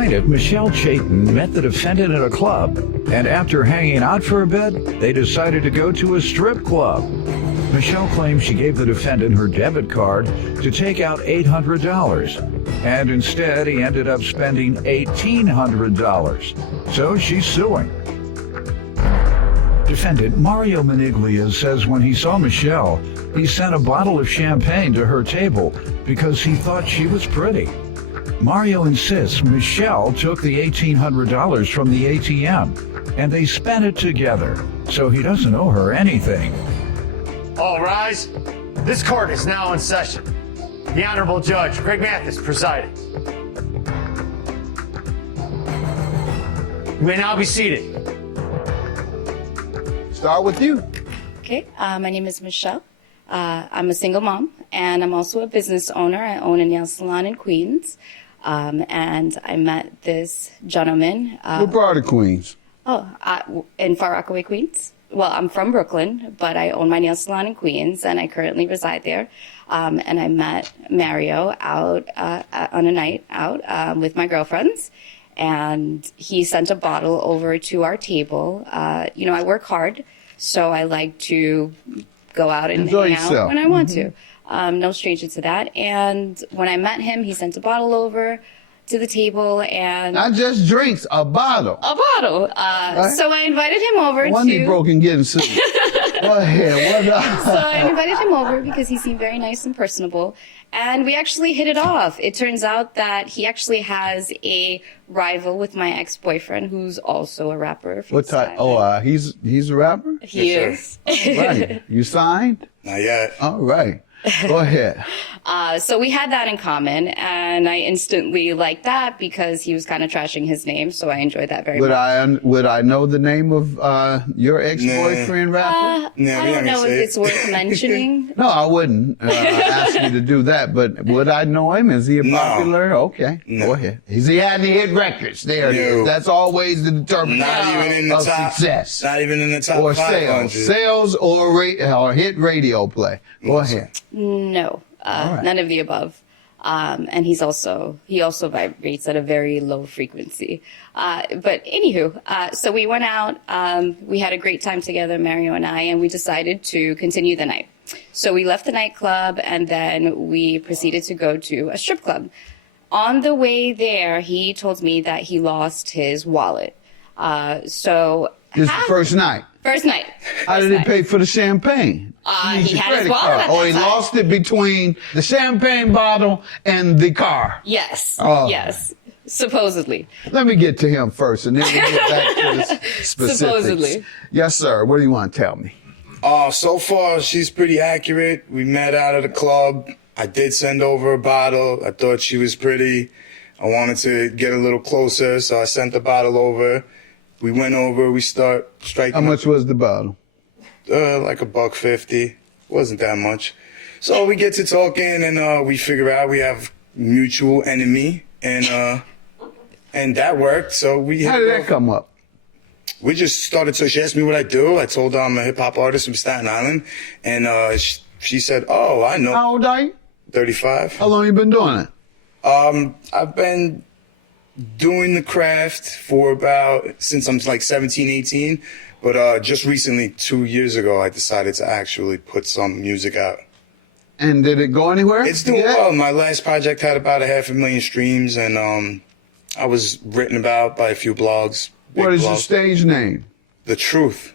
plaintiff, Michelle Chayton, met the defendant at a club, and after hanging out for a bit, they decided to go to a strip club. Michelle claims she gave the defendant her debit card to take out $800, and instead he ended up spending $1,800. So she's suing. Defendant Mario Maniglia says when he saw Michelle, he sent a bottle of champagne to her table because he thought she was pretty. Mario insists Michelle took the $1,800 from the ATM, and they spent it together, so he doesn't owe her anything. All rise. This court is now in session. The Honorable Judge Craig Mathis presiding. You may now be seated. Start with you. Okay, my name is Michelle. I'm a single mom, and I'm also a business owner. I own a nail salon in Queens, and I met this gentleman. What part of Queens? In Far Rockaway, Queens. Well, I'm from Brooklyn, but I own my nail salon in Queens, and I currently reside there. And I met Mario out on a night out with my girlfriends, and he sent a bottle over to our table. I work hard, so I like to go out and Enjoy hang yourself. out when I want to. No stranger to that. And when I met him, he sent a bottle over to the table, and Not just drinks, a bottle. So I invited him over One he broke and getting sued. Go ahead. What up? So I invited him over because he seemed very nice and personable, and we actually hit it off. It turns out that he actually has a rival with my ex-boyfriend, who's also a rapper. What type? He's a rapper? He is. Right. You signed? Not yet. All right. Go ahead. So we had that in common, and I instantly liked that because he was kind of trashing his name, so I enjoyed that very much. Would I know the name of your ex-boyfriend rapper? I don't know if it's worth mentioning. No, I wouldn't ask you to do that, but would I know him? Is he a popular? Okay, go ahead. Has he had any hit records? There it is. That's always the determinant of success. Not even in the top or 500. Sales or hit radio play. Go ahead. No, none of the above. And he also vibrates at a very low frequency. But anywho, so we went out, we had a great time together, Mario and I, and we decided to continue the night. So we left the nightclub, and then we proceeded to go to a strip club. On the way there, he told me that he lost his wallet. This is the first night. First night. How did he pay for the champagne? He had his wallet at that he time. lost it between the champagne bottle and the car. Yes. Oh. Yes. Supposedly. Let me get to him first, and then we'll get back to the specifics. Supposedly. Yes, sir. What do you want to tell me? So far, she's pretty accurate. We met out at a club. I did send over a bottle. I thought she was pretty. I wanted to get a little closer, so I sent the bottle over. We went over, we start striking. How much was the bottle? Like $1.50. Wasn't that much. So we get to talking, and we figure out we have mutual enemy, and that worked. So How did that come up? We just started. So she asked me what I do. I told her I'm a hip hop artist from Staten Island, and she said, "Oh, I know." How old are you? 35. How long you been doing it? I've been doing the craft for since I'm like 17, 18. But just recently, 2 years ago, I decided to actually put some music out. And did it go anywhere? It's doing well. My last project had about 500,000 streams, and I was written about by a few blogs. What is your stage name? The Truth.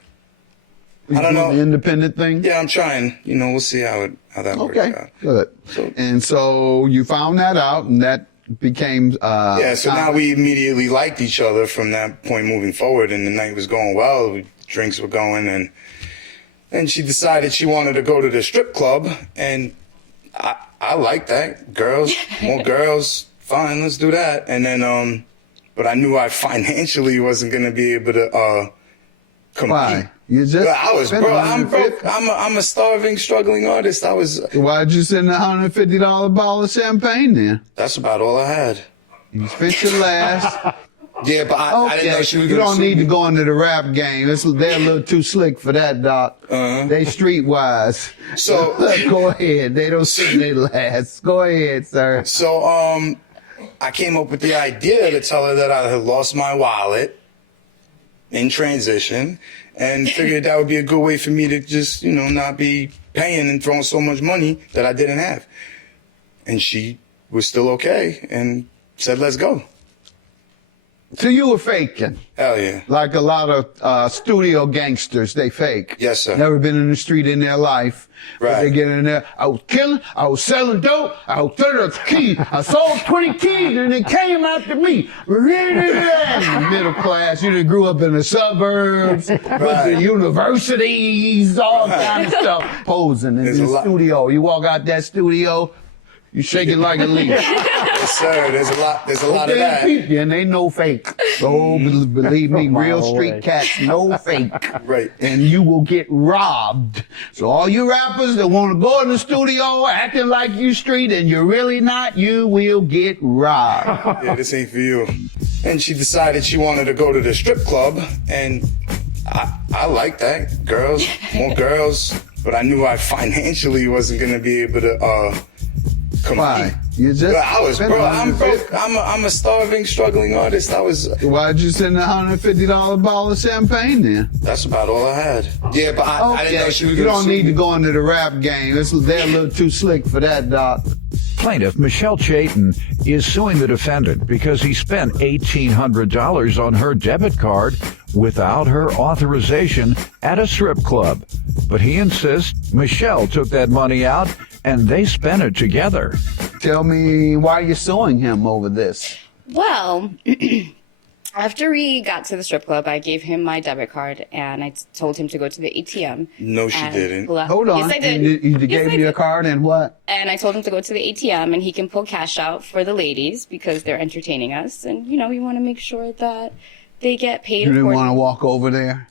You I don't know. The independent thing? Yeah, I'm trying. We'll see how that works out. Okay, good. And so you found that out, and that became so now we immediately liked each other from that point moving forward, and the night was going well. Drinks were going, and she decided she wanted to go to the strip club, and I like that. Girls, more girls, fine, let's do that. And then but I knew I financially wasn't gonna be able to compete. Why? You just I'm broke. I'm a starving, struggling artist. Why'd you send a $150 bottle of champagne then? That's about all I had. You spent your last. Yeah, but I didn't know she was You gonna don't sue need me. to go into the rap game. They're a little too slick for that, Doc. They streetwise. So go ahead. They don't send their last. Go ahead, sir. So I came up with the idea to tell her that I had lost my wallet in transition, and figured that would be a good way for me to just, not be paying and throwing so much money that I didn't have. And she was still okay and said, let's go. So you were faking. Hell yeah. Like a lot of studio gangsters, they fake. Yes, sir. Never been in the street in their life. But Right. they get in there. I was killing, I was selling dope, I was selling keys. I sold 20 keys and it came after me. Middle class, you done grew up in the suburbs, with the universities, all kind of stuff. Posing in the studio. You walk out that studio, you shaking like a leaf. Yes, sir. There's a lot of that. And they no fake. So believe me, real street cats, no fake. Right. And you will get robbed. So all you rappers that want to go in the studio acting like you street and you're really not, you will get robbed. Yeah, this ain't for you. And she decided she wanted to go to the strip club, and I like that. Girls, more girls. But I knew I financially wasn't going to be able to compete. Why? You just I'm broke. I'm a starving, struggling artist. Why'd you send a $150 bottle of champagne then? That's about all I had. Yeah, but I didn't know she was You gonna don't sue need me. to go into the rap game. They're a little too slick for that, Doc. Plaintiff Michelle Chayton is suing the defendant because he spent $1,800 on her debit card without her authorization at a strip club. But he insists Michelle took that money out and they spent it together. Tell me why you're suing him over this. Well, after we got to the strip club, I gave him my debit card and I told him to go to the ATM. No, she didn't. Hold on. Yes, I did. You gave me I a did. card and what? And I told him to go to the ATM and he can pull cash out for the ladies because they're entertaining us. And, we want to make sure that they get paid. You didn't want to accordingly. walk over there?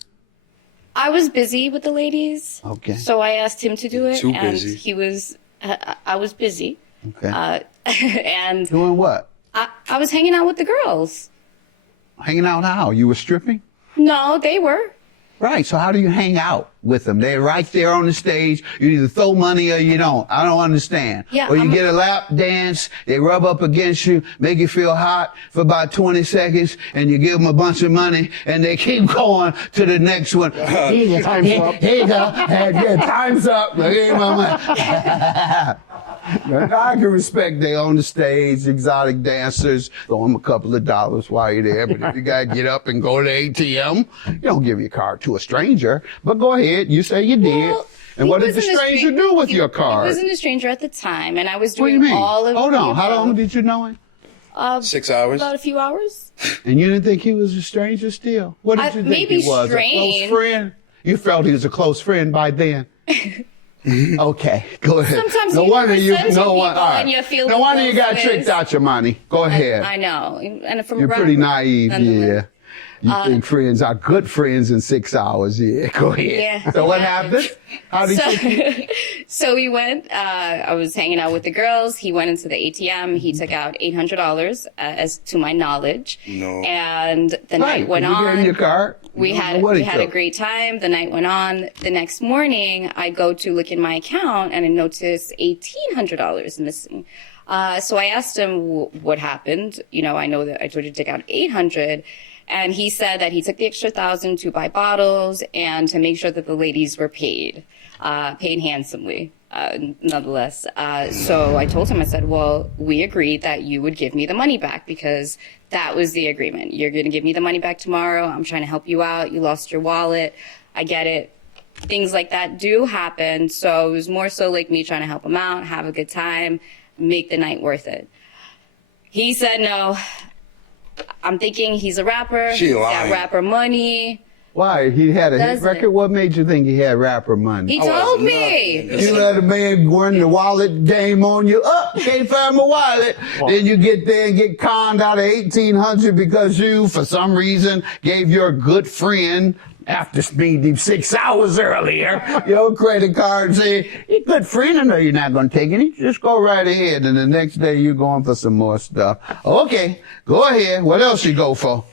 I was busy with the ladies. Okay. So I asked him to do it. Too and busy. he was, I was busy. Okay. And Doing what? I was hanging out with the girls. Hanging out how? You were stripping? No, they were. Right. So how do you hang out with them? They're right there on the stage. You either throw money or you don't. I don't understand. Yeah, or you get a lap dance. They rub up against you, make you feel hot for about 20 seconds, and you give them a bunch of money, and they keep going to the next one. Time's up. Here you go. Time's up. Here my money. I can respect they on the stage, exotic dancers, throw them a couple of dollars while you're there. But if you gotta get up and go to the ATM, you don't give your card to a stranger. But go ahead, you say you did. Well, and he what did the wasn't a stranger do with your card? He wasn't a stranger at the time, and I was What do you doing mean? all of Hold the on, how above. long did you know him? 6 hours. About a few hours. And you didn't think he was a stranger still? What did you think maybe he was? strange. A close friend? You felt he was a close friend by then? Okay, go ahead. Sometimes no you wonder you, resent no people one, all right. and you feel No wonder you got close tricked ways. out your money. Go ahead. I know, and from You're around- pretty naive, nonetheless. yeah. You think friends are good friends in 6 hours, yeah. Go ahead. Yeah. So what happened? How did you? So we went, I was hanging out with the girls. He went into the ATM. He took out $800, as to my knowledge. No. And the night went you gave him on. your card. We You don't had know what we he had a took. great time. The night went on. The next morning, I go to look in my account and I notice $1,800 missing. So I asked him what happened. I know that I told you to take out 800, and he said that he took the extra 1,000 to buy bottles and to make sure that the ladies were paid handsomely. Nonetheless. So I told him, I said, well, we agreed that you would give me the money back because that was the agreement. You're going to give me the money back tomorrow. I'm trying to help you out. You lost your wallet. I get it. Things like that do happen. So it was more so like me trying to help him out, have a good time, make the night worth it. He said no. I'm thinking he's a rapper. She He's lying. got rapper money. Why? He had a hit Doesn't. record? What made you think he had rapper money? He I told was me. nothing. You let a man run the wallet game on you. Can't find my wallet. Then you get there and get conned out of $1,800 because you, for some reason, gave your good friend, after speeding 6 hours earlier, your credit card and say, "You good friend, I know you're not going to take any. Just go right ahead." And the next day you're going for some more stuff. Okay, go ahead. What else you go for?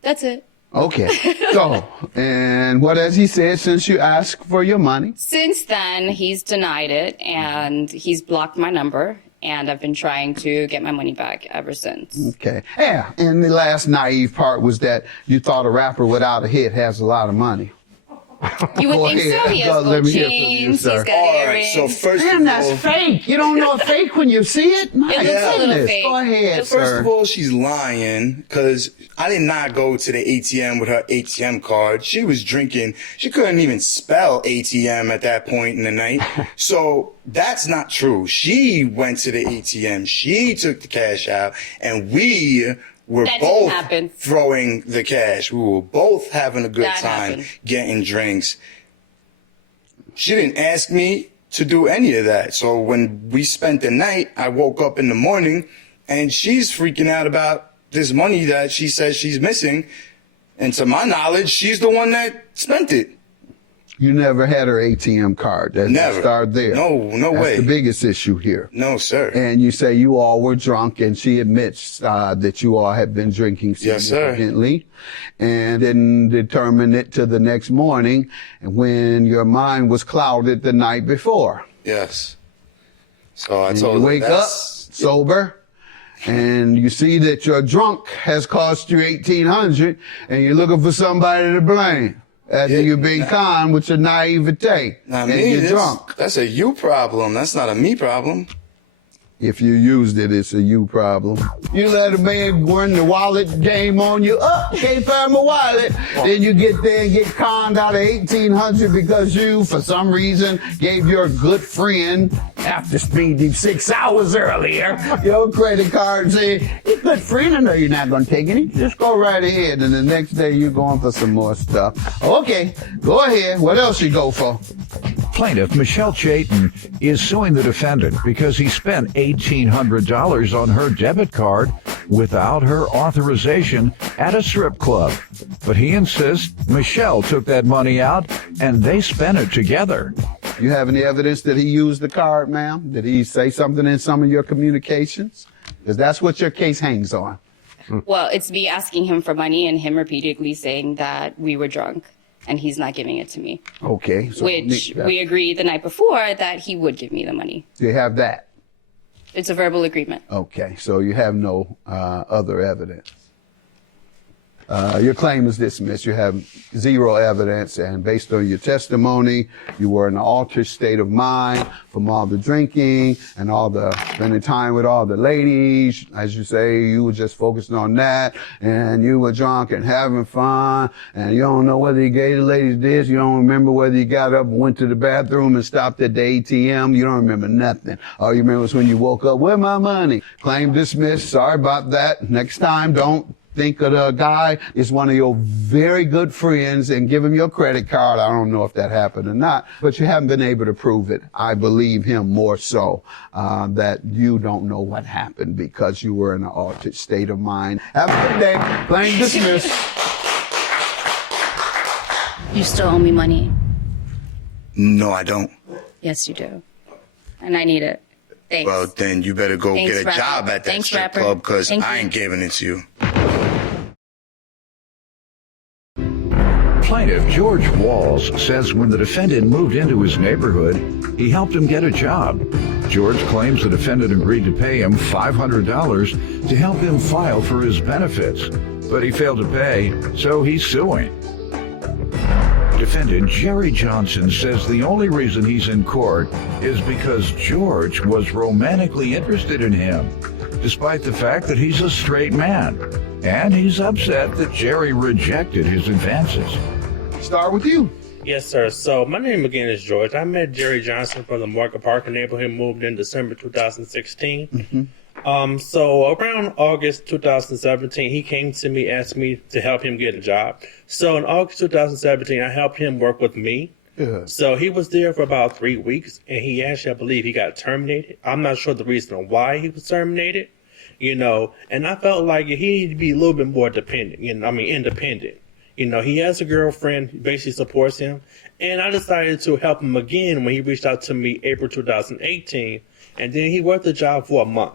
That's it. Okay. So, and what has he said since you asked for your money? Since then, he's denied it and he's blocked my number. and I've been trying to get my money back ever since. Okay. Yeah. And the last naive part was that you thought a rapper without a hit has a lot of money. You would Go think ahead. so. He has Let gold me hear from you, chains. sir. He's got All right, earrings. so first Damn, of that's all, fake. You don't know fake when you see it? My It looks a little goodness. fake. Go ahead, First First sir. of all, she's lying because I did not go to the ATM with her ATM card. She was drinking. She couldn't even spell ATM at that point in the night. So that's not true. She went to the ATM. She took the cash out, and we were That didn't both happen. throwing the cash. We were both having a good That time happened. getting drinks. She didn't ask me to do any of that. So when we spent the night, I woke up in the morning and she's freaking out about this money that she says she's missing. And to my knowledge, she's the one that spent it. You never had her ATM card. Let's Never. start there. No That's way. the biggest issue here. No, sir. And you say you all were drunk, and she admits that you all had been drinking Yes, sir. significantly, and then determined it to the next morning when your mind was clouded the night before. Yes. So I And told you her wake up that's sober, and you see that your drunk has cost you $1,800, and you're looking for somebody to blame. After Yeah, you've been con with your naivete, not and me. you're drunk. That's a you problem. That's not a me problem. If you used it, it's a you problem. You let a man run the wallet game on you. Oh, can't find my wallet. Then you get there and get conned out of $1,800 because you, for some reason, gave your good friend, after speeding 6 hours earlier, your credit card and say, "You're a good friend. I know you're not going to take any. Just go right ahead." And the next day you're going for some more stuff. Okay, go ahead. What else you go for? Plaintiff Michelle Chayton is suing the defendant because he spent $1,800 on her debit card without her authorization at a strip club. But he insists Michelle took that money out and they spent it together. You have any evidence that he used the card, ma'am? Did he say something in some of your communications? Because that's what your case hangs on. Well, it's me asking him for money and him repeatedly saying that we were drunk and he's not giving it to me. Okay. So Which we agreed the night before that he would give me the money. you have that. It's a verbal agreement. Okay. So you have no other evidence. Your claim is dismissed. You have zero evidence, and based on your testimony, you were in an altered state of mind from all the drinking and all the spending time with all the ladies. As you say, you were just focusing on that, and you were drunk and having fun, and you don't know whether you gave the ladies this. You don't remember whether you got up and went to the bathroom and stopped at the ATM. You don't remember nothing. All you remember is when you woke up, "Where's my money?" Claim dismissed. Sorry about that. Next time, don't think of the guy is one of your very good friends and give him your credit card. I don't know if that happened or not, but you haven't been able to prove it. I believe him more so that you don't know what happened because you were in an altered state of mind. Have a good day. Claim dismissed. You still owe me money. No, I don't. Yes, you do. And I need it. Thanks. Well, then you better go Thanks, get a rapper. job at that Thanks, strip rapper. club because Thank I you. ain't giving it to you. Plaintiff George Walls says when the defendant moved into his neighborhood, he helped him get a job. George claims the defendant agreed to pay him $500 to help him file for his benefits, but he failed to pay, so he's suing. Defendant Jerry Johnson says the only reason he's in court is because George was romantically interested in him, despite the fact that he's a straight man. And he's upset that Jerry rejected his advances. Start with you. Yes, sir. So my name again is George. I met Jerry Johnson from the Market Parker neighborhood, moved in December 2016. So around August 2017, he came to me, asked me to help him get a job. So in August 2017, I helped him work with me. Yeah. So he was there for about 3 weeks, and he actually, I believe, he got terminated. I'm not sure the reason why he was terminated, and I felt like he needed to be a little bit more independent. He has a girlfriend who basically supports him, and I decided to help him again when he reached out to me April 2018, and then he worked the job for a month.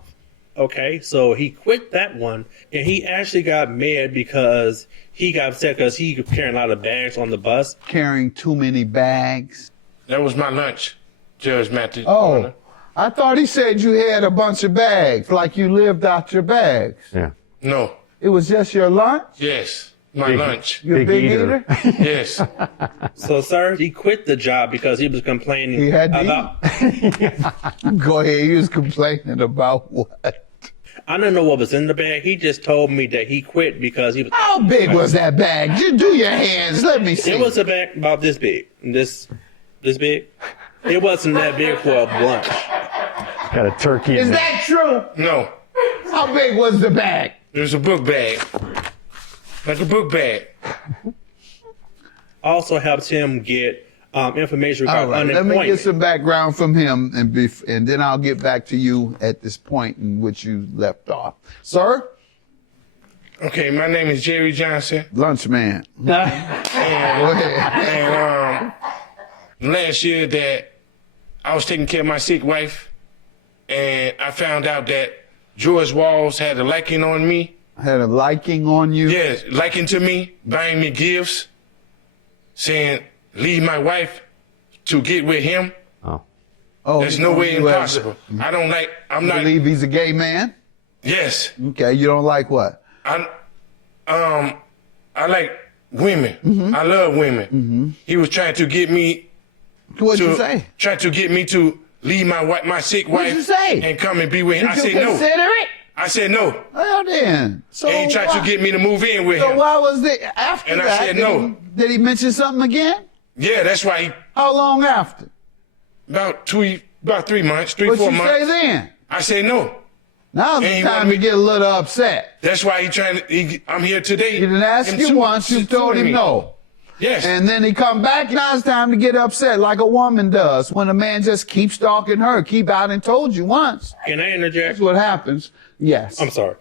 Okay, so he quit that one, and he actually got mad because he got upset because he was carrying a lot of bags on the bus. Carrying too many bags. That was my lunch, Judge Mathis. Oh, I thought he said you had a bunch of bags, like you lived out your bags. Yeah. No. It was just your lunch? Yes. My lunch. You a big eater? Yes. So, sir, he quit the job because he was complaining He had to about. Go ahead, he was complaining about what? I don't know what was in the bag. He just told me that he quit because he was. How big was that bag? Just do your hands. Let me see. It was a bag about this big. This big. It wasn't that big for a lunch. Got a turkey Is in there. that true? No. How big was the bag? It was a book bag. Like a book bag. Also helped him get information All regarding right, let unemployment. me get some background from him, and then I'll get back to you at this point in which you left off. Sir? Okay, my name is Jerry Johnson. Lunch man. Go ahead. And last year that I was taking care of my sick wife, and I found out that George Walls had a liking on me. Had a liking on you? Yes, liking to me, buying me gifts, saying, leave my wife to get with him. Oh. Oh, There's no way you impossible. I don't like, I'm not, believe he's a gay man? yes. Okay, you don't like what? I like women. I love women. He was trying to get me What'd you say? trying to get me to leave my sick What'd wife you say? and come and be with him. I Did said you no. consider it? I said no. Well then. So And he tried to get me to move in with So him. why was it after And I that? said no. Did he mention something again? Yeah, that's why he How long after? about 3 months, 3, What'd 4 you months. say then? I said no. Now's And the he time wanted to me- get a little upset. That's why I'm here today. He didn't ask Him you suing- once, you told suing him me. no. Yes. And then he come back, now it's time to get upset like a woman does when a man just keeps stalking her, keep out and told you once. Can I interject? That's what happens. Yes. I'm sorry.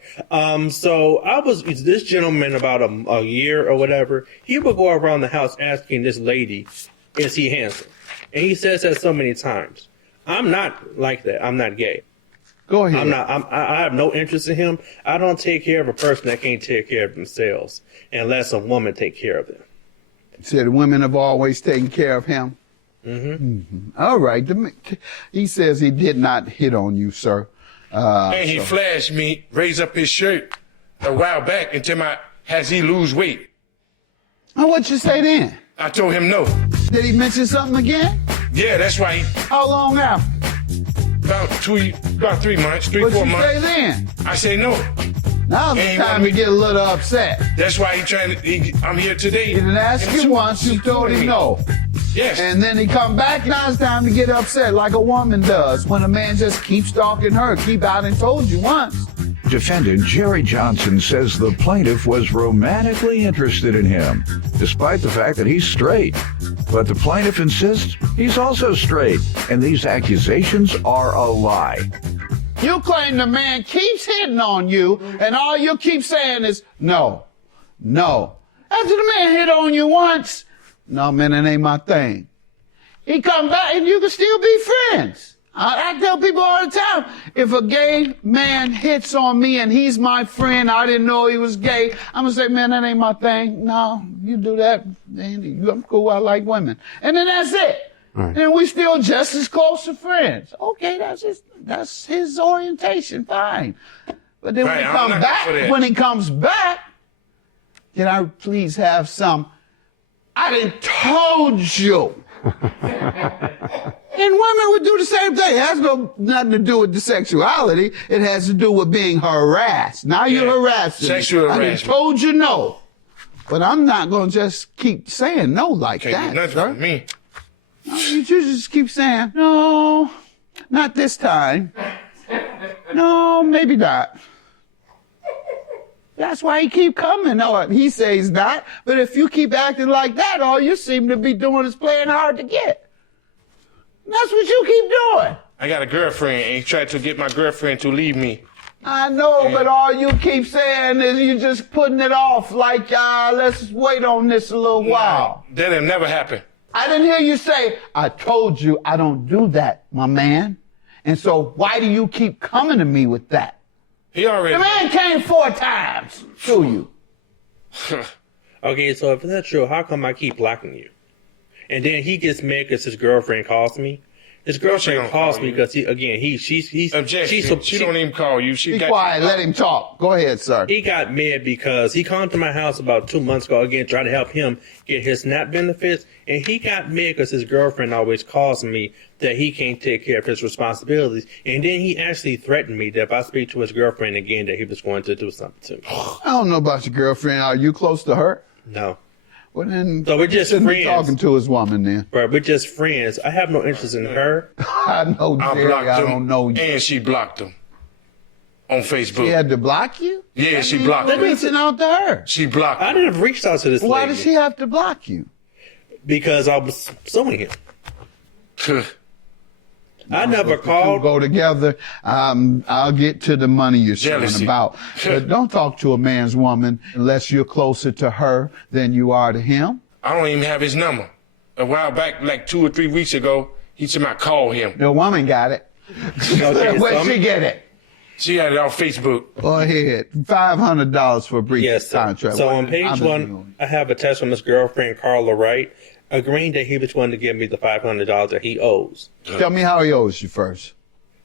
So I was this gentleman about a year or whatever. He would go around the house asking this lady, "Is he handsome?" And he says that so many times. I'm not like that. I'm not gay. Go ahead. I'm not. I have no interest in him. I don't take care of a person that can't take care of themselves unless a woman take care of them. Said women have always taken care of him. All right. He says he did not hit on you, sir. And he flashed me, raised up his shirt a while back and tell me, has he lose weight? Oh, what'd you say then? I told him no. Did he mention something again? Yeah, that's why he, How long after? about 3 months, 3, What'd 4 you months. say then? I said no. Now's the Ain't time want to me- get a little upset. That's why I'm here today. He didn't ask Him you suing- once, you told suing him me. no. Yes. And then he come back, now it's time to get upset like a woman does when a man just keeps stalking her, keep out and told you once. Defendant Jerry Johnson says the plaintiff was romantically interested in him, despite the fact that he's straight. But the plaintiff insists he's also straight, and these accusations are a lie. You claim the man keeps hitting on you, and all you keep saying is, no, no. After the man hit on you once, no, man, that ain't my thing. He come back, and you can still be friends. I tell people all the time, if a gay man hits on me and he's my friend, I didn't know he was gay, I'm gonna say, man, that ain't my thing. No, you do that, man, I'm cool, I like women. And then that's it. Right. And we still just as close to friends. Okay, that's his orientation, fine. But then Right, I'm not for that. when he comes back, can I please have some? I done told you. And women would do the same thing. It has nothing to do with the sexuality. It has to do with being harassed. Now you're Yeah. harassing me. Sexual I done harassment. told you no. But I'm not going to just keep saying no like Can't do that, nothing sir. for me. No, you just keep saying, no, not this time. No, maybe not. That's why he keep coming. Or he says not. But if you keep acting like that, all you seem to be doing is playing hard to get. That's what you keep doing. I got a girlfriend, and he tried to get my girlfriend to leave me. I know, but all you keep saying is you just putting it off like, let's wait on this a little while. That'll never happen. I didn't hear you say, I told you I don't do that, my man. And so why do you keep coming to me with that? He already. The man came 4 times to you. Okay, so if that's true, how come I keep blocking you? And then he gets mad because his girlfriend calls me. His girlfriend calls me because she's Objection. She don't even call you. She Be got quiet. Let him talk. Go ahead, sir. He got mad because he came to my house about 2 months ago again, trying to help him get his SNAP benefits. And he got mad because his girlfriend always calls me that he can't take care of his responsibilities. And then he actually threatened me that if I speak to his girlfriend again, that he was going to do something to me. I don't know about your girlfriend. Are you close to her? No. Well, then, So we're just shouldn't be friends. talking to his woman then. Bro, we're just friends. I have no interest in her. I know, I Jerry. blocked I him, don't know you. and she blocked him on Facebook. She had to block you? Yeah, she blocked You're him. reaching out to her. She blocked I him. didn't have reached out to this Why lady does she have to block you? because I was suing him. I never If you called. go together, I'll get to the money you're suing Jealousy. about. But don't talk to a man's woman unless you're closer to her than you are to him. I don't even have his number. A while back, like 2 or 3 weeks ago, he said, "I call him." The woman got it. Okay, Where'd so she get it? She had it off Facebook. Go ahead. $500 for a breach Yes, of sir. contract. So What on did page Thomas one, do? I have a text from his girlfriend, Carla Wright, agreeing that he was going to give me the $500 that he owes. Tell me how he owes you first.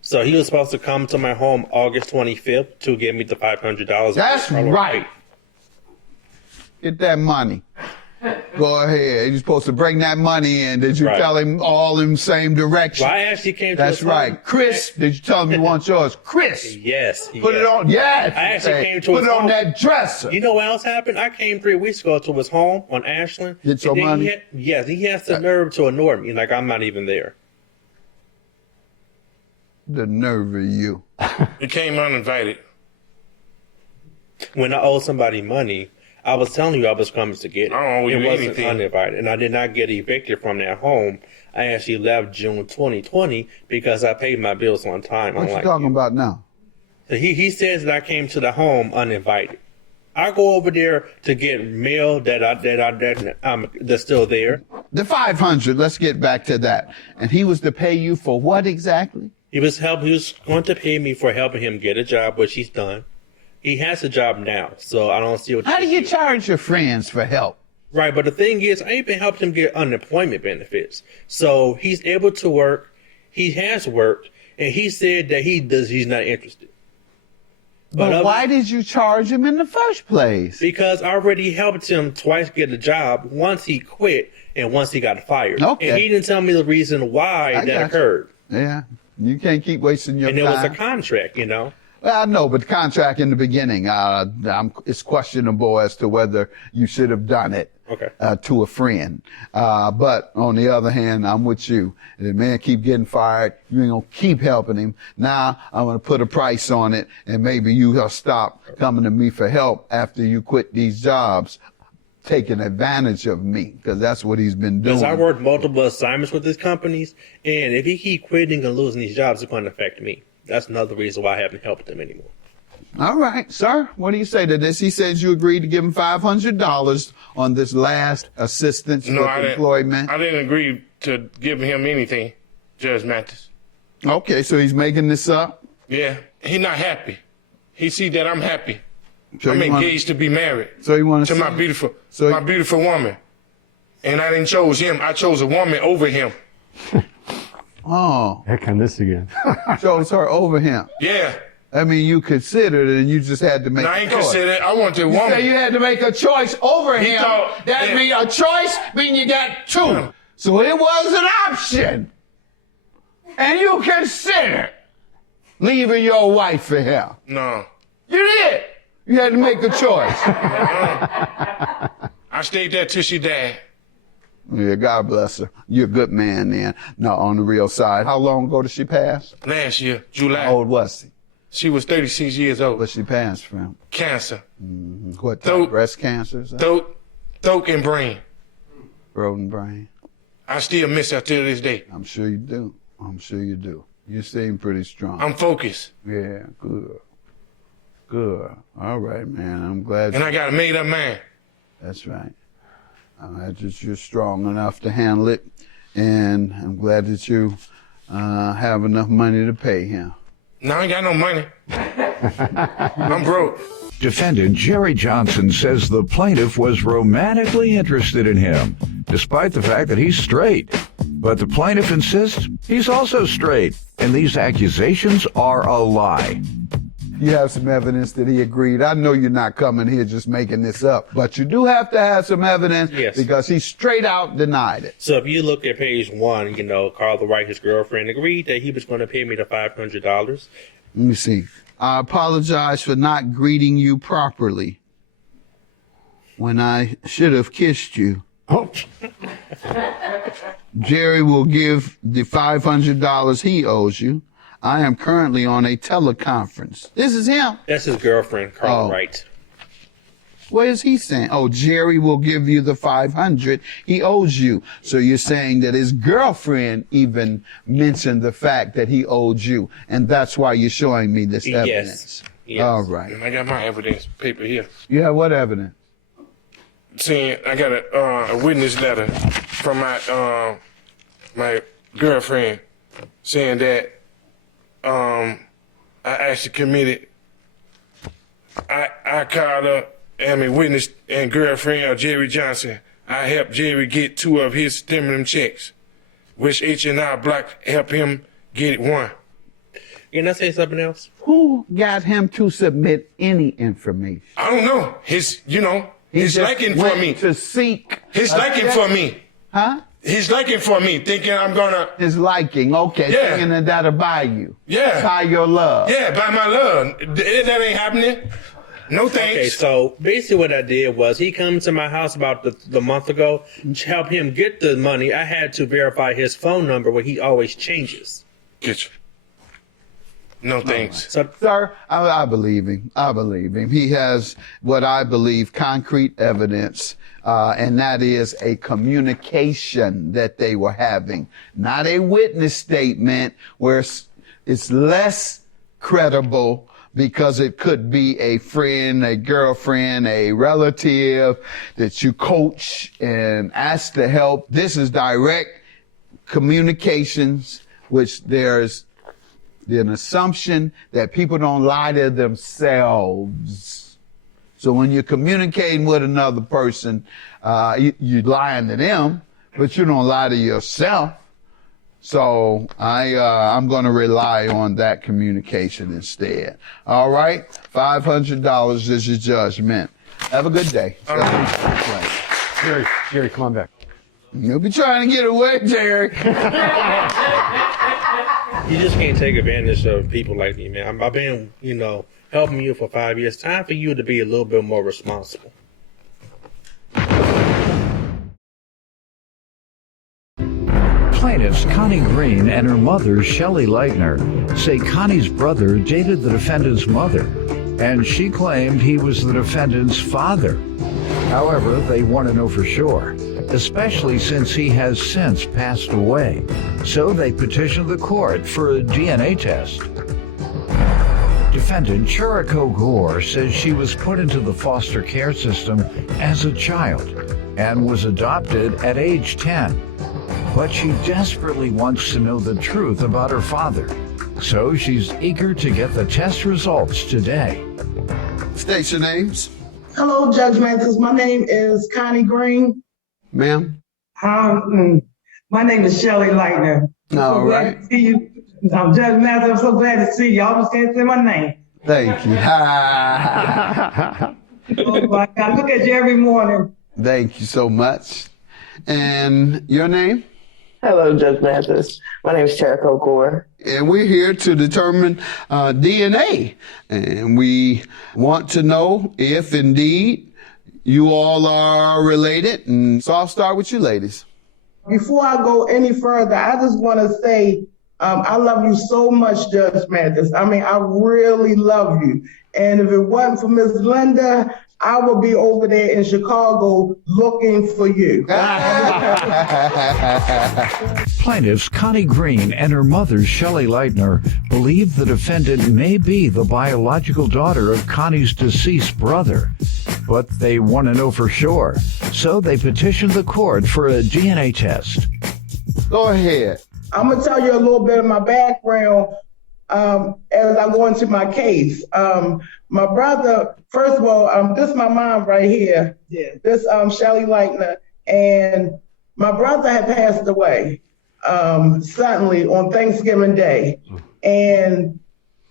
So he was supposed to come to my home August 25th to give me the $500. That's Carla right. Get that money. Go ahead. You're supposed to bring that money in. Did you Right. tell him all in the same direction? Well, I actually came to That's his right. home. Chris, did you tell him you want yours? Chris, Yes. put it on. Yes. I actually Say, came to Put his it on home. that dresser. You know what else happened? I came 3 weeks ago to his home on Ashland. Get your and then money? He has the nerve to ignore me like I'm not even there. The nerve of you. He came uninvited. When I owe somebody money, I was telling you I was coming to get it. I don't owe you It wasn't anything. uninvited, and I did not get evicted from that home. I actually left June 2020 because I paid my bills on time. What you unlike talking about now? So he says that I came to the home uninvited. I go over there to get mail that's still there. The 500. Let's get back to that. And he was to pay you for what exactly? He was going to pay me for helping him get a job, which he's done. He has a job now, so I don't see what. How do you charge your friends for help? Right, but the thing is, I even helped him get unemployment benefits. So he's able to work. He has worked, and he said that he's not interested. But why did you charge him in the first place? Because I already helped him twice get a job. Once he quit, and once he got fired. Okay. And he didn't tell me the reason why I got that you. occurred. Yeah. You can't keep wasting your And it time. was a contract, you know. Well, I know, but the contract in the beginning, it's questionable as to whether you should have done it Okay. to a friend. But on the other hand, I'm with you. If the man keep getting fired, you ain't gonna keep helping him. Now I'm gonna put a price on it, and maybe you'll stop coming to me for help after you quit these jobs, taking advantage of me, because that's what he's been doing. Because I worked multiple assignments with these companies, and if he keep quitting and losing these jobs, it's going to affect me. That's another reason why I haven't helped him anymore. All right, sir. What do you say to this? He says you agreed to give him $500 on this last assistance No, with I employment. didn't agree to give him anything, Judge Mathis. Okay, so he's making this up. Yeah, he not happy. He see that I'm happy. So I'm you wanna- engaged to be married So you want to to my beautiful woman, and I didn't chose him. I chose a woman over him. Oh, Heck on this again. chose her over him. Yeah, I mean, you considered it, and you just had to make and I a ain't choice. considered. I want the You woman. say you had to make a choice over He him. thought- That yeah. mean a choice mean you got two. Yeah. So it was an option, and you considered leaving your wife for him. No, You did. You had to make a choice. I stayed there till she died. Yeah, God bless her. You're a good man then. No, on the real side. How long ago did she pass? Last year, July. How old was she? She was 36 years old. What she passed from? Cancer, What type? Throat. Breast cancer? Is that? throat and brain. Throat and brain. I still miss her till this day. I'm sure you do. I'm sure you do. You seem pretty strong. I'm focused, Yeah, good. Good. All right, man. I'm glad. and I got a made up mind. That's right. I'm glad that you're strong enough to handle it, and I'm glad that you have enough money to pay him. No, I ain't got no money. I'm broke. Defendant Jerry Johnson says the plaintiff was romantically interested in him, despite the fact that he's straight. But the plaintiff insists he's also straight, and these accusations are a lie. You have some evidence that he agreed. I know you're not coming here just making this up, but you do have to have some evidence because he straight out denied it. So if you look at page 1, Carl Wright, his girlfriend, agreed that he was going to pay me the $500. Let me see. I apologize for not greeting you properly when I should have kissed you. Oh. Jerry will give the $500 he owes you. I am currently on a teleconference. This is him. That's his girlfriend, Carl Wright. What is he saying? Oh, Jerry will give you the $500 he owes you. So you're saying that his girlfriend even mentioned the fact that he owed you, and that's why you're showing me this evidence. Yes. All right. And I got my evidence paper here. You have what evidence? Saying I got a witness letter from my girlfriend saying that I actually committed. I called her and my witness and girlfriend of Jerry Johnson. I helped Jerry get 2 of his stimulus checks, which H&R Block helped him get 1. Can I say something else? Who got him to submit any information? I don't know. His liking for me. To seek. His liking for me. Huh? His liking for me, thinking I'm gonna. His liking, okay. Yeah. Thinking that that'll buy you. Yeah. Buy your love. Yeah, by my love. That ain't happening. No thanks. Okay, so basically what I did was he comes to my house about the month ago to help him get the money. I had to verify his phone number, where he always changes. Get you. No thanks. So, Sir, I believe him. I believe him. He has what I believe concrete evidence, and that is a communication that they were having, not a witness statement where it's less credible because it could be a friend, a girlfriend, a relative that you coach and ask to help. This is direct communications, which there's an assumption that people don't lie to themselves. So when you're communicating with another person, you're lying to them, but you don't lie to yourself. So I'm going to rely on that communication instead. All right? $500 is your judgment. Have a good day. Jerry, come on back. You'll be trying to get away, Jerry. you just can't take advantage of people like me, man. I've been, helping you for 5 years. Time for you to be a little bit more responsible. Plaintiffs Connie Green and her mother, Shelley Leitner, say Connie's brother dated the defendant's mother, and she claimed he was the defendant's father. However, they want to know for sure, especially since he has since passed away. So they petitioned the court for a DNA test. Defendant Churiko Gore says she was put into the foster care system as a child and was adopted at age 10. But she desperately wants to know the truth about her father. So she's eager to get the test results today. State your names. Hello, Judge Mathis. My name is Connie Green. Ma'am. My name is Shelley Leitner. All right. Glad to see you. Judge Mathis, I'm so glad to see you. I almost can't say my name. Thank you. Oh my God, look at you every morning. Thank you so much. And your name? Hello, Judge Mathis. My name is Churiko Gore. And we're here to determine DNA. And we want to know if indeed you all are related. And so I'll start with you ladies. Before I go any further, I just want to say I love you so much, Judge Mathis. I mean, I really love you. And if it wasn't for Miss Linda, I will be over there in Chicago looking for you. Plaintiffs Connie Green and her mother, Shelley Leitner, believe the defendant may be the biological daughter of Connie's deceased brother. But they want to know for sure. So they petitioned the court for a DNA test. Go ahead. I'm going to tell you a little bit of my background as I go into my case. My brother, first of all, this is my mom right here. Yeah. This Shelley Leitner, and my brother had passed away. suddenly on Thanksgiving Day. And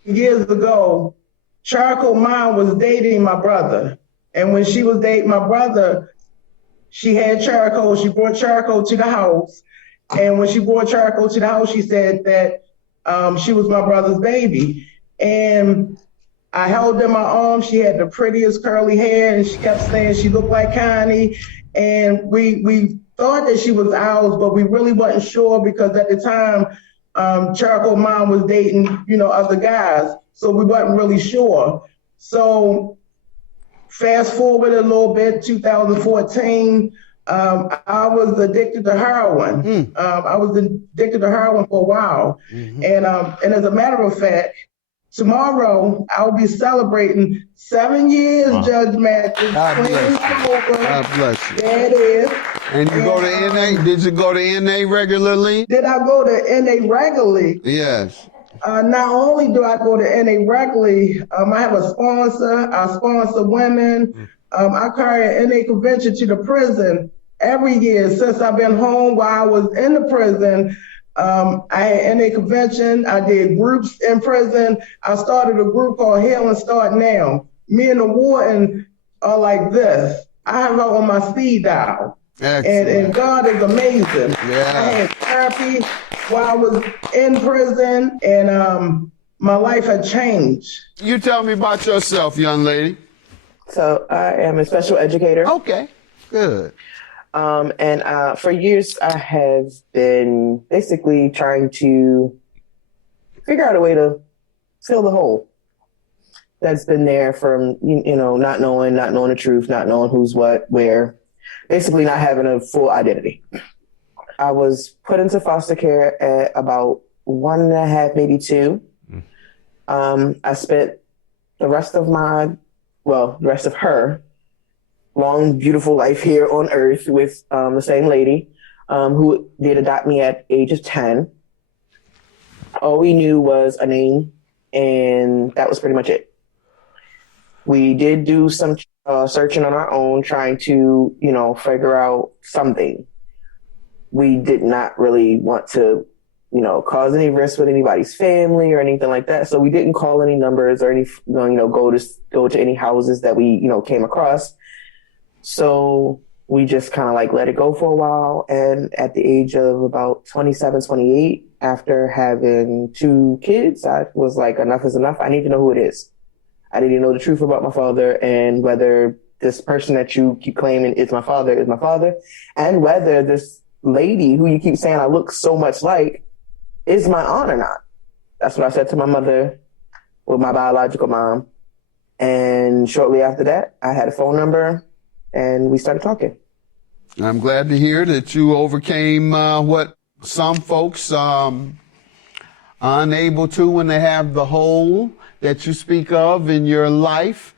years ago, Charcoal Mom was dating my brother. And when she was dating my brother, she had Charcoal. She brought Charcoal to the house. And when she brought Charcoal to the house, she said that she was my brother's baby. And I held in my arms. She had the prettiest curly hair, and she kept saying she looked like Connie. And we thought that she was ours, but we really wasn't sure because at the time, Charcoal Mom was dating, other guys. So we wasn't really sure. So fast forward a little bit, 2014, I was addicted to heroin. I was addicted to heroin for a while. And as a matter of fact, tomorrow I'll be celebrating 7 years, Judge Mathis. God bless you. God bless you. There it is. And you go to NA? Did you go to NA regularly? Did I go to NA regularly? Yes. Not only do I go to NA regularly, I have a sponsor. I sponsor women. I carry an NA convention to the prison every year since I've been home while I was in the prison. I had NA convention. I did groups in prison. I started a group called Heal and Start Now. Me and the warden are like this. I have her on my speed dial. And God is amazing. Yeah. I had therapy while I was in prison, and my life had changed. You tell me about yourself, young lady. So I am a special educator. Okay, good. And for years, I have been basically trying to figure out a way to fill the hole that's been there from, not knowing the truth, not knowing who's what, where, basically not having a full identity. I was put into foster care at about 1.5, maybe 2. I spent the rest of her long, beautiful life here on earth with the same lady who did adopt me at age of 10. All we knew was a name, and that was pretty much it. We did do some searching on our own, trying to, figure out something. We did not really want to, cause any risk with anybody's family or anything like that. So we didn't call any numbers or any, go to any houses that we, came across. So we just kind of let it go for a while. And at the age of about 27, 28, after having 2 kids, I was like, enough is enough. I need to know who it is. I need to know the truth about my father, and whether this person that you keep claiming is my father, and whether this lady who you keep saying I look so much like is my aunt or not. That's what I said to my mother, with my biological mom. And shortly after that, I had a phone number, and we started talking. I'm glad to hear that you overcame what some folks are unable to when they have the hole that you speak of in your life,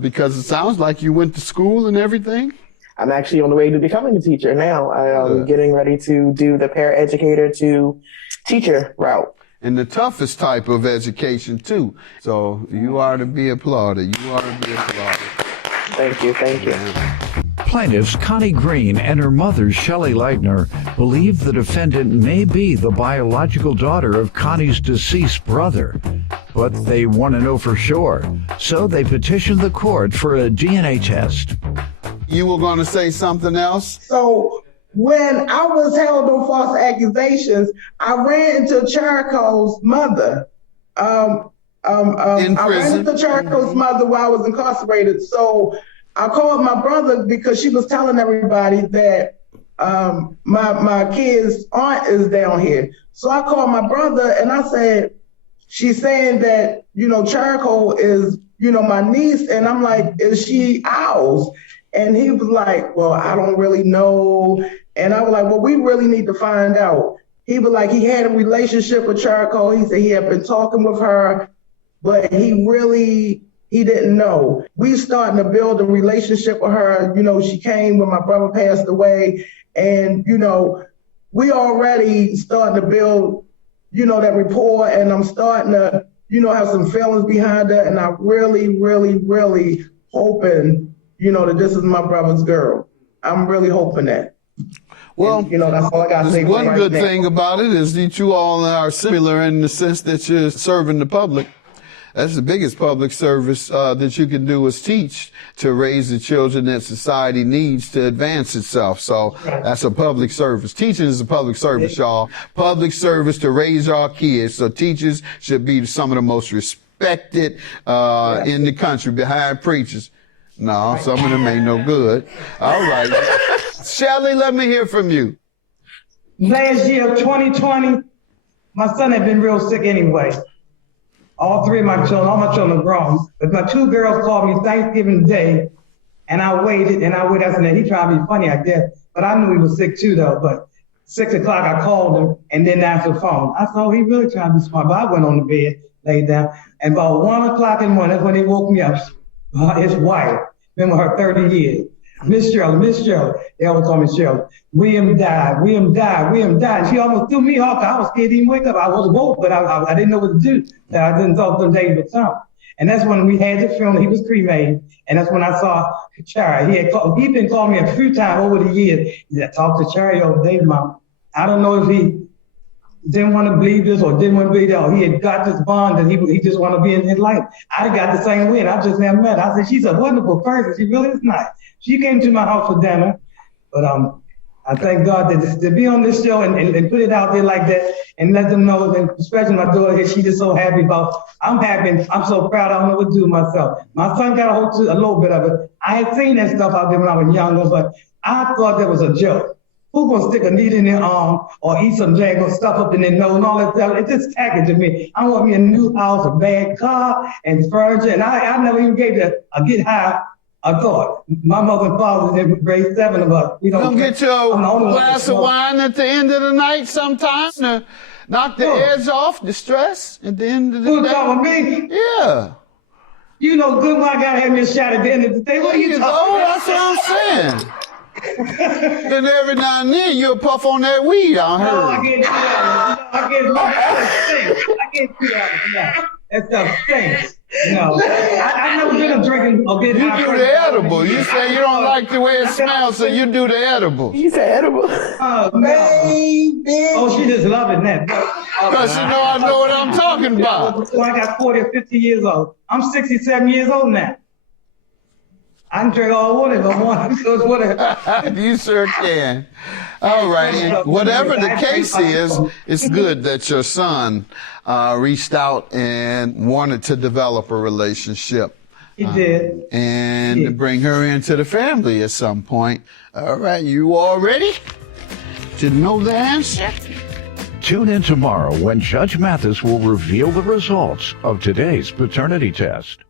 because it sounds like you went to school and everything. I'm actually on the way to becoming a teacher now. I'm getting ready to do the paraeducator to teacher route. And the toughest type of education, too. So you are to be applauded. You are to be applauded. Thank you. Plaintiffs Connie Green and her mother, Shelley Leitner, believe the defendant may be the biological daughter of Connie's deceased brother. But they want to know for sure, so they petitioned the court for a DNA test. You were going to say something else? So when I was held on false accusations, I ran into Charcoal's mother. I ran into Charcoal's mother while I was incarcerated. So I called my brother because she was telling everybody that my kid's aunt is down here. So I called my brother and I said, she's saying that, Charcoal is, my niece. And I'm like, is she ours? And he was like, well, I don't really know. And I was like, well, we really need to find out. He was like, he had a relationship with Charcoal. He said he had been talking with her, but he didn't know. We starting to build a relationship with her. She came when my brother passed away. And, we already starting to build, that rapport. And I'm starting to, have some feelings behind her. And I really, really, really hoping, that this is my brother's girl. I'm really hoping that. Well, And, that's all I got to say. one right good now. thing about it is that you all are similar in the sense that you're serving the public. That's the biggest public service that you can do is teach to raise the children that society needs to advance itself. So that's a public service. Teaching is a public service, y'all. Public service to raise our kids. So teachers should be some of the most respected in the country behind preachers. No, some of them ain't no good. All right. Shelley, let me hear from you. Last year, 2020, my son had been real sick anyway. All my children are grown. But my 2 girls called me Thanksgiving Day, and I waited. I said, he tried to be funny, I guess. But I knew he was sick too, though. But 6 o'clock, I called him and didn't answer the phone. I said, he really tried to be smart. But I went on the bed, laid down. And about 1 o'clock in the morning, that's when they woke me up. His wife, been with her 30 years. Miss Shirley. They always call me Shirley. William died. She almost threw me off. I was scared to even wake up. I was woke, but I didn't know what to do. I didn't talk to him days but some. And that's when we had the funeral. He was cremated. And that's when I saw Charlie. He'd been calling me a few times over the years. He talked to Charlie all day, Mom. I don't know if he didn't want to believe this or didn't want to believe that, or he had got this bond that he just want to be in his life. I got the same way, and I just never met her. I said, she's a wonderful person. She really is nice. She came to my house for dinner, but I thank God that to be on this show and put it out there like that and let them know, and especially my daughter here, she just so happy about, I'm happy, I'm so proud, I don't know what to do with myself. My son got a little bit of it. I had seen that stuff out there when I was younger, but I thought that was a joke. Who's gonna stick a needle in their arm or eat some drag or stuff up in their nose and all that stuff? It's just tacky to me. I want me a new house, a bad car, and furniture, and I never even gave that a get high a thought. My mother and father did grade 7 of us. You don't get your glass of wine at the end of the night sometimes to knock the edge off the stress at the end of the day. Who talking me? Yeah. You know good when I gotta have me a shot at the end of the day. What are you talking about? That's what I'm saying. Then every now and then you'll puff on that weed, I heard. No, I get 2 hours. I get 2 hours. Yeah. That stuff stinks. No, I never been a drinking or getting high. You do the edible. You say you don't like the way it smells, so you do the edible. You say edible? Oh, baby. Oh, she just loving that. Because I know what I'm talking about. So I got 40 or 50 years old. I'm 67 years old now. I can drink all water if I want. You sure can. All right. And whatever the case is, it's good that your son reached out and wanted to develop a relationship. He did. And bring her into the family at some point. All right. You all ready to know the answer? Tune in tomorrow when Judge Mathis will reveal the results of today's paternity test.